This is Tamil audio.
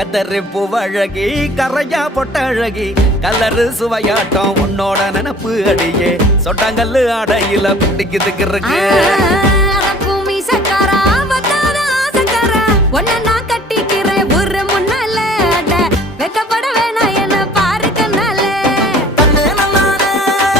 கத்தரி பூவழகி கரையா பொட்டழகி கலரு சுவையாட்டம் உன்னோட நினப்பு அடியே சொட்டாங்கல்லு ஆடையில பிடிக்குதுக்கு இருக்கு